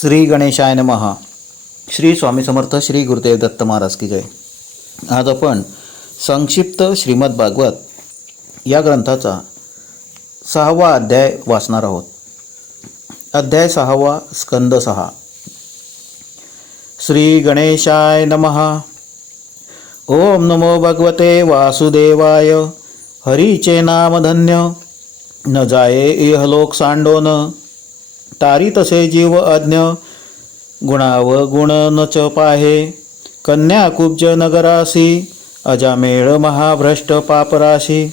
श्री गणेशाय महा श्री स्वामी समर्थ श्री गुरुदेव दत्त महाराज की जय. आज आपण संक्षिप्त श्रीमद भागवत या ग्रंथाचा सहावा अध्याय वाचणार आहोत. अध्याय सहावा स्कंद सहा. श्री गणेशाय नमहा ओम नमो भगवते वासुदेवाय. हरीचे नाम धन्य न जाये इहलोक सांडोन तारी तसे जीव अज्ञ गुणाव गुण न च पाहे. कन्या कुब्ज नगरासी अजामेळ महाभ्रष्ट पापराशी.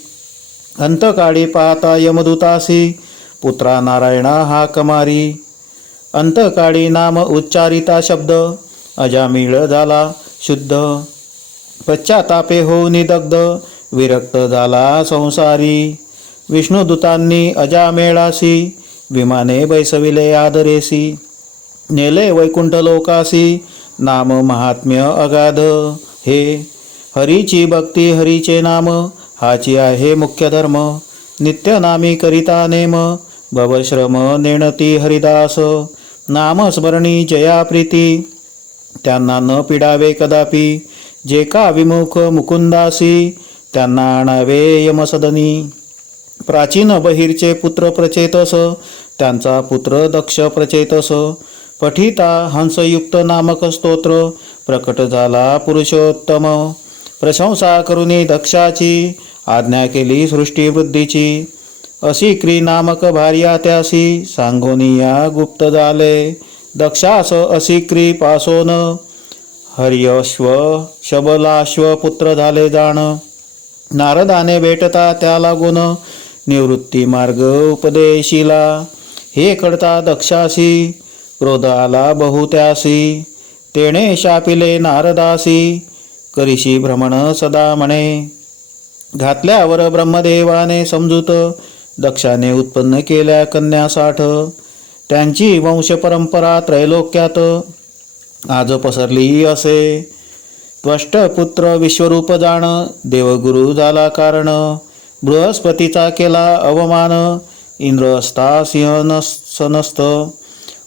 अंतकाळी पाहता यमदूतासी पुत्रा नारायणा हा कमारी. अंतकाळी नाम उच्चारिता शब्द अजामिळ झाला शुद्ध. पश्चातापे हो निदग्ध विरक्त झाला संसारी. विष्णुदूतांनी अजामेळासी विमाने बैसविले आदरेसी नेले वैकुंठ लोकासी नाम महात्म्य अगाध. हे हरीची भक्ती हरीचे नाम हाची आहे मुख्य धर्म. नित्यनामी करिता नेम भवश्रम नेणती हरिदास. नामस्मरणी जया प्रीती त्यांना न पिडावे कदापि. जे का विमुख मुकुंदासी त्यांना आणावे यमसदनी. प्राचीन बहिरचे पुत्र प्रचेतस त्यांचा पुत्र दक्ष प्रचेतस पठिता हंसयुक्त नामक स्तोत्र प्रकट झाला पुरुषोत्तम. प्रशंसा करुणी दक्षाची आज्ञा केली सृष्टीवृद्धीची अशी क्री नामक भार्या त्यासी सांगोनिया गुप्त झाले. दक्षास अशी क्री पासोन. हर्यश्व शबलाश्व पुत्र झाले जाण. नारदाने भेटता त्या लागून निवृत्ती मार्ग उपदेशिला. हे कळता दक्षासी क्रोध आला बहुत्यासी तेणे शापिले नारदासी करिशी भ्रमण सदा म्हणे. घातल्यावर ब्रह्मदेवाने समजूत दक्षाने उत्पन्न केल्या कन्या साठ. त्यांची वंश परंपरा त्रैलोक्यात आज पसरली असे. त्वष्ट पुत्र विश्वरूप जाण देवगुरु झाला कारण. बृहस्पतीचा केला अवमान इंद्र असता सिंह नसत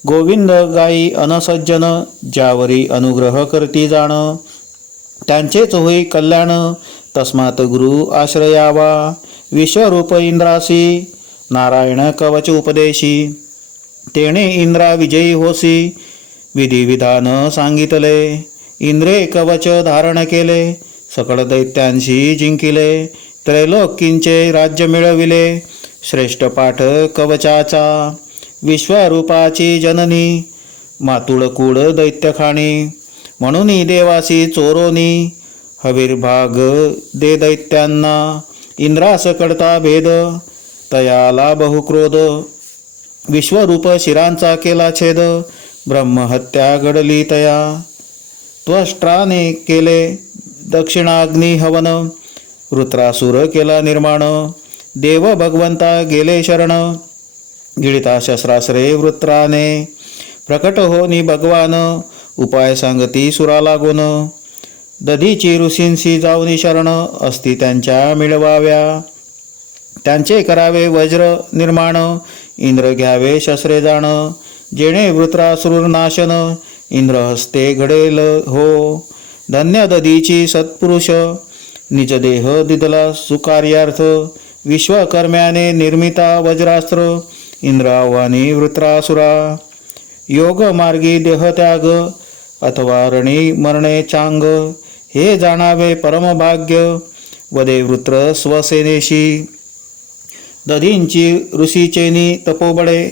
गोविंद गाई अनसज्जन ज्यावरी अनुग्रह करती जाण. त्यांचेच होई कल्याण तस्मात गुरु आश्रयावा. विश्वरूप इंद्रासी नारायण कवच उपदेशी. तेणे इंद्रा विजयी होसी विधिविधान सांगितले. इंद्रे कवच धारण केले सकळ दैत्यांशी जिंकिले. त्रैलोकींचे राज्य मिळविले. श्रेष्ठ पाठ कवचाचा विश्वरूपाची जननी मातुळकूड दैत्यखाणी म्हणून देवासी चोरोनी हवीर्भाग दे दैत्यांना इंद्रास कडता भेद तयाला बहुक्रोध विश्वरूप शिरांचा केला छेद ब्रह्महत्या घडली तया. त्वष्ट्राने केले दक्षिणाग्नी हवन वृत्रासुर केला निर्माण. देव भगवंता गेले शरण. गिळिता शस्त्रास्रे वृत्राने. प्रकट होनी भगवान. उपाय सांगती सुरा लागून. दधीची ऋषींशी जाऊनी शरण. असती त्यांच्या मिळवाव्या. त्यांचे करावे वज्र निर्माण. इंद्र घ्यावे शस्त्रे जाण. जेणे वृत्रासुर नाशन. इंद्र हस्ते घडेल हो. धन्य दधीची सत्पुरुष. निजदेह दिदला सुकार्यार्थ विश्वकर्म्याने निर्मिता वज्रास्त्र इंद्रावानी वृत्रासुरा योग मार्गी देहत्याग अथवा रणी मरणे चांग हे जाणावे परमभाग्य वदे वृत्र स्वसेनेशी. दधींची ऋषीचेनी तपोबळे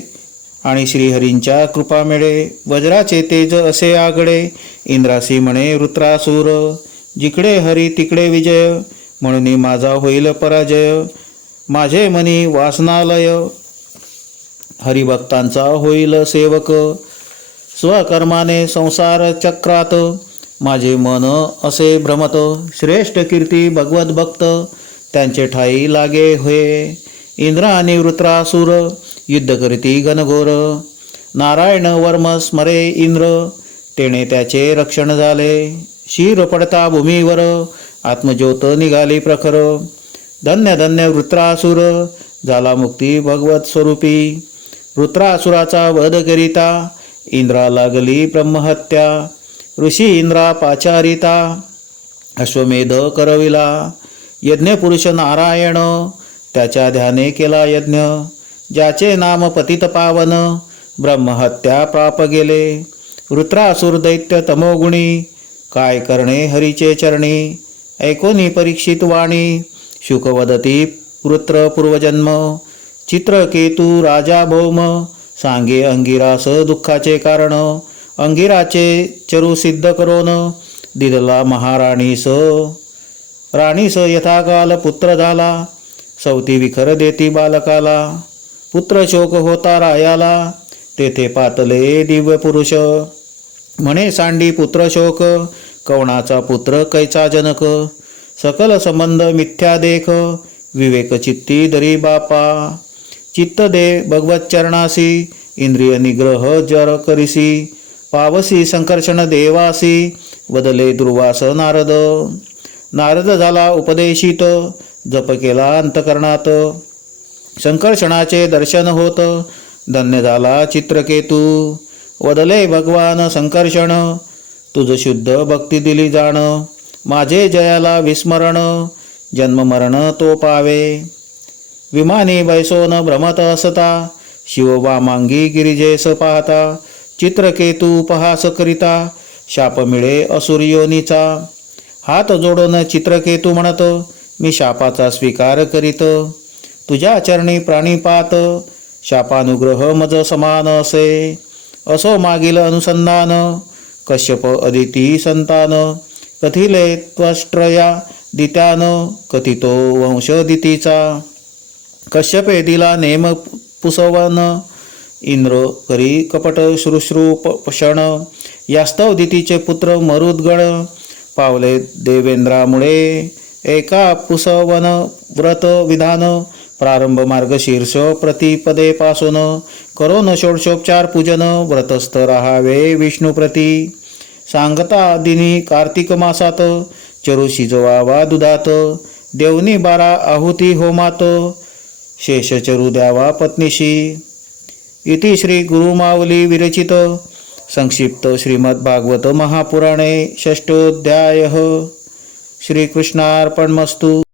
आणि श्रीहरींच्या कृपा मिळे वज्राचे तेज असे आगडे इंद्रासी म्हणे वृत्रासूर जिकडे हरी तिकडे विजय म्हणून माझा होईल पराजय. माझे मनी वासनालय. हरिभक्तांचा होईल सेवक. स्वकर्माने संसार चक्रात. माझे मन असे भ्रमत. श्रेष्ठ कीर्ती भगवत भक्त. त्यांचे ठाई लागे होय. इंद्र आणि वृत्रासुर युद्ध करीती घनघोर. नारायण वर्म स्मरे इंद्र तेणे त्याचे रक्षण झाले. शिर पडता भूमीवर. आत्मज्योत निघाली प्रखर. धन्य धन्य वृत्रासुर झाला मुक्ती भगवत स्वरूपी. वृत्रासुराचा वध करिता. इंद्रा लागली ब्रह्महत्या. ऋषी इंद्रा पाचारिता. अश्वमेध करविला. यज्ञपुरुष नारायण. त्याच्या ध्याने केला यज्ञ. ज्याचे नाम पतित पावन. ब्रह्महत्या प्राप गेले. वृत्रासुर दैत्य तमोगुणी. काय करणे हरीचे चरणी? ऐकोनी परीक्षित वाणी. शुकवदती पुत्र पूर्वजन्म. चित्रकेतू राजा भौम. सांगे अंगिरास दुःखाचे कारण. अंगिराचे चरू सिद्ध करोन. दिदला महाराणीस. राणीस यथाकाल पुत्र झाला. सवती विखर देती बालकाला. पुत्र शोक होता रायाला. तेथे पातले दिव्य पुरुष. म्हणे सांडी पुत्र शोक कवणाचा पुत्र कैचा जनक सकल संबंध मिथ्या देख विवेक चित्ती दरी बापा चित्त दे भगवत चरणासी इंद्रिय निग्रह जर करिसी पावसी संकर्षण देवासी बदले दुर्वास नारद. नारद झाला उपदेशित जप केला अंतकरणात. संकर्षणाचे दर्शन होत धन्य झाला चित्रकेतू. वदले भगवान संकर्षण. तुझ शुद्ध भक्ती दिली जाण. माझे जयाला विस्मरण. जन्म मरण तो पावे. विमानी बैसोन भ्रमत असता. शिववामांगी गिरिजेस पाहता. चित्रकेतू उपहास करिता. शाप मिळे असुरयोनीचा हात जोडून चित्रकेतू म्हणत मी शापाचा स्वीकार करीत. तुझ्या चरणी प्राणीपात शापानुग्रह मज समान असे. असो मागील अनुसंधान. कश्यप अदिती संतान कथिले त्वष्ट्रया दित्यान कथितो वंशदितीचा कश्यपे दिला नेम पुसवन इंद्र करी कपट शुश्रूपषण यास्तव दितीचे पुत्र मरुद्गण पावले देवेंद्रामुळे एका पुसवन व्रत विधान. प्रारंभ मार्गशीर्ष प्रतिपदे पासून. करोन षोडशोपचार पूजन व्रतस्थ राहावे विष्णुप्रती सांगता दिनी कार्तिक मासात चरू शिजवावा दुधात. देवनी बारा आहुती होमात शेष चरू द्यावा पत्नीशी. इति श्री गुरुमावली विरचित संक्षिप्त श्रीमद्भागवत महापुराणे षष्टोध्याय श्रीकृष्णार्पणमस्तु.